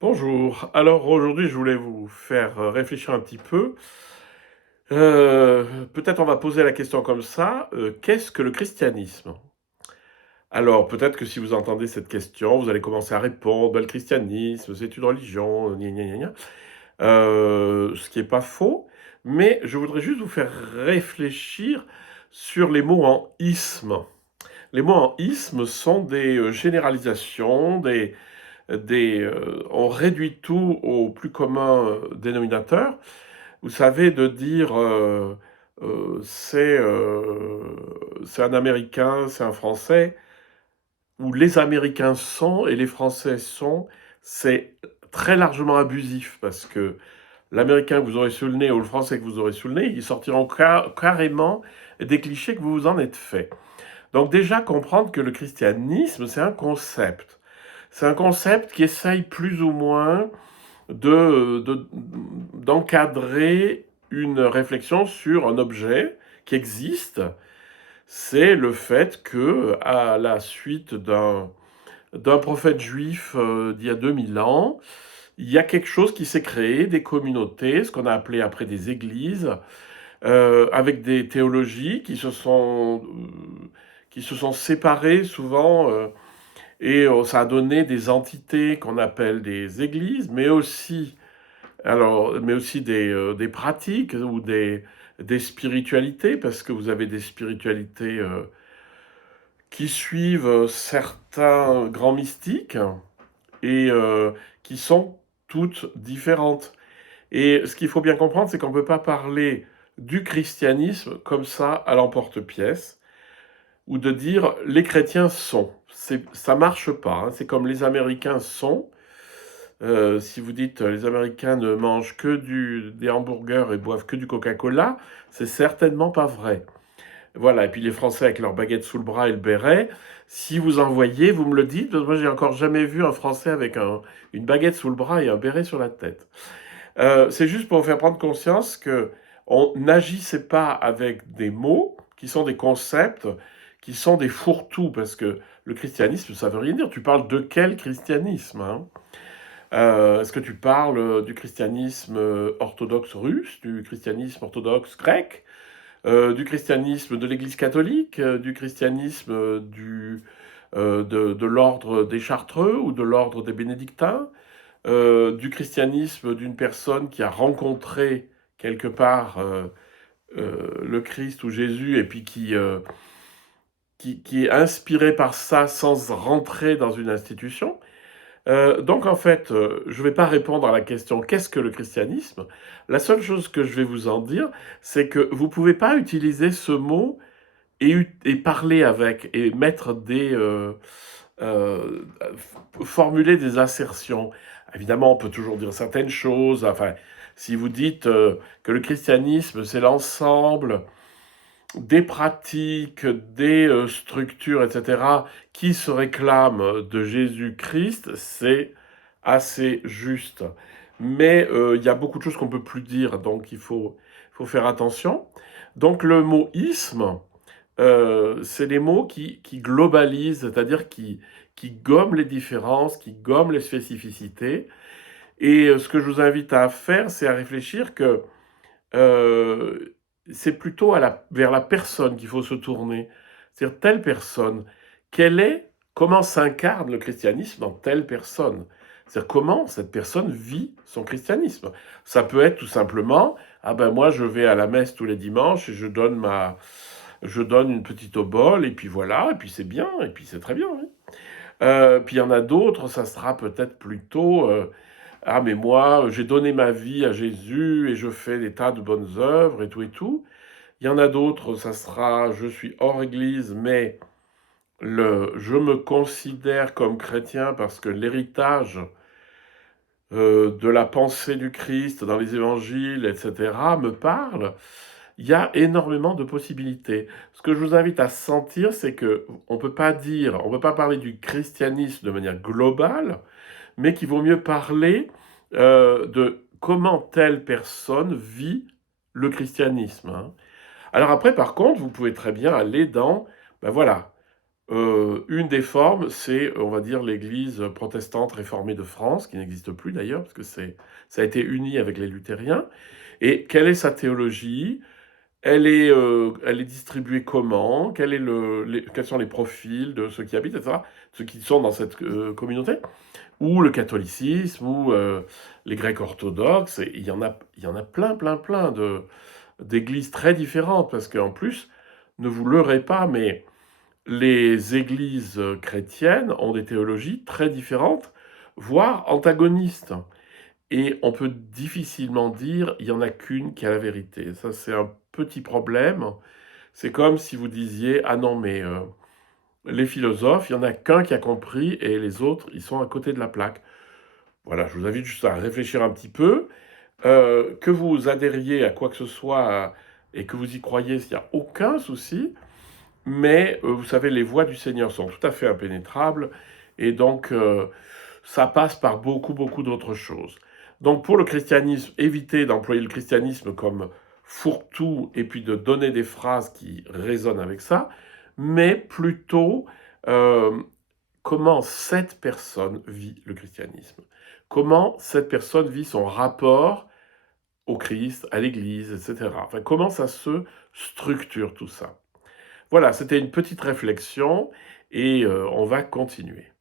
Bonjour. Alors aujourd'hui, je voulais vous faire réfléchir un petit peu. Peut-être on va poser la question comme ça. Qu'est-ce que le christianisme? Alors peut-être que si vous entendez cette question, vous allez commencer à répondre, ben, le christianisme, c'est une religion, gna gna gna gna. Ce qui n'est pas faux, mais je voudrais juste vous faire réfléchir sur les mots en isme. Les mots en isme sont des généralisations, on réduit tout au plus commun dénominateur. Vous savez, de dire c'est un Américain, c'est un Français, ou les Américains sont et les Français sont, c'est très largement abusif parce que l'Américain que vous aurez sous le nez ou le Français que vous aurez sous le nez, ils sortiront carrément des clichés que vous vous en êtes fait. Donc déjà comprendre que le christianisme, c'est un concept. C'est un concept qui essaye plus ou moins d'encadrer une réflexion sur un objet qui existe. C'est le fait que, à la suite d'un prophète juif d'il y a 2000 ans, il y a quelque chose qui s'est créé, des communautés, ce qu'on a appelé après des églises, avec des théologies qui se sont séparées souvent. Et ça a donné des entités qu'on appelle des églises, mais aussi des pratiques ou des spiritualités, parce que vous avez des spiritualités qui suivent certains grands mystiques et qui sont toutes différentes. Et ce qu'il faut bien comprendre, c'est qu'on ne peut pas parler du christianisme comme ça à l'emporte-pièce, ou de dire les chrétiens sont. Ça marche pas, hein. C'est comme les Américains sont. Si vous dites les Américains ne mangent que des hamburgers et boivent que du Coca-Cola, c'est certainement pas vrai. Voilà, et puis les Français avec leur baguette sous le bras et le béret, si vous en voyez, vous me le dites, parce que moi j'ai encore jamais vu un Français avec une baguette sous le bras et un béret sur la tête. C'est juste pour vous faire prendre conscience que on n'agissait pas avec des mots qui sont des concepts, qui sont des fourre-tout, parce que le christianisme, ça veut rien dire. Tu parles de quel christianisme, hein? Est-ce que tu parles du christianisme orthodoxe russe, du christianisme orthodoxe grec, du christianisme de l'Église catholique, du christianisme de l'ordre des Chartreux ou de l'ordre des Bénédictins, du christianisme d'une personne qui a rencontré quelque part le Christ ou Jésus et puis qui est inspiré par ça sans rentrer dans une institution. Donc en fait, je ne vais pas répondre à la question qu'est-ce que le christianisme. La seule chose que je vais vous en dire, c'est que vous ne pouvez pas utiliser ce mot et parler avec et mettre euh, formuler des assertions. Évidemment, on peut toujours dire certaines choses. Enfin, si vous dites que le christianisme, c'est l'ensemble des pratiques, des structures, etc., qui se réclament de Jésus-Christ, c'est assez juste. Mais il y a beaucoup de choses qu'on ne peut plus dire, donc faut faire attention. Donc le mot isme, c'est des mots qui globalisent, c'est-à-dire qui gomment les différences, qui gomment les spécificités. Et ce que je vous invite à faire, c'est à réfléchir que euh, c'est plutôt vers la personne qu'il faut se tourner. C'est-à-dire telle personne, comment s'incarne le christianisme dans telle personne. C'est-à-dire comment cette personne vit son christianisme. Ça peut être tout simplement, ah ben moi je vais à la messe tous les dimanches et je donne une petite obole et puis voilà, et puis c'est bien, et puis c'est très bien, hein. Puis il y en a d'autres, ça sera peut-être plutôt ah mais moi j'ai donné ma vie à Jésus et je fais des tas de bonnes œuvres et tout et tout. Il y en a d'autres, ça sera je suis hors église, mais je me considère comme chrétien parce que l'héritage de la pensée du Christ dans les évangiles, etc., me parle. Il y a énormément de possibilités. Ce que je vous invite à sentir, c'est que on peut pas parler du christianisme de manière globale, mais qu'il vaut mieux parler de comment telle personne vit le christianisme, hein. Alors après, par contre, vous pouvez très bien aller dans, ben voilà, Une des formes, c'est, on va dire, l'Église protestante réformée de France, qui n'existe plus d'ailleurs, parce que ça a été uni avec les luthériens. Et quelle est sa théologie? Elle est distribuée comment? Quels sont les profils de ceux qui habitent, etc., ceux qui sont dans cette communauté? Ou le catholicisme, ou les Grecs orthodoxes, et il y en a plein, plein, plein d'églises très différentes, parce qu'en plus, ne vous leurrez pas, mais les églises chrétiennes ont des théologies très différentes, voire antagonistes. Et on peut difficilement dire il y en a qu'une qui a la vérité. Ça, c'est un petit problème. C'est comme si vous disiez ah non, mais les philosophes, il y en a qu'un qui a compris et les autres, ils sont à côté de la plaque. Voilà, je vous invite juste à réfléchir un petit peu. Que vous adhériez à quoi que ce soit et que vous y croyez, il n'y a aucun souci. Mais vous savez, les voies du Seigneur sont tout à fait impénétrables, et donc ça passe par beaucoup, beaucoup d'autres choses. Donc pour le christianisme, évitez d'employer le christianisme comme fourre-tout et puis de donner des phrases qui résonnent avec ça, mais plutôt euh, comment cette personne vit le christianisme, comment cette personne vit son rapport au Christ, à l'Église, etc. Enfin, comment ça se structure tout ça. Voilà, c'était une petite réflexion et on va continuer.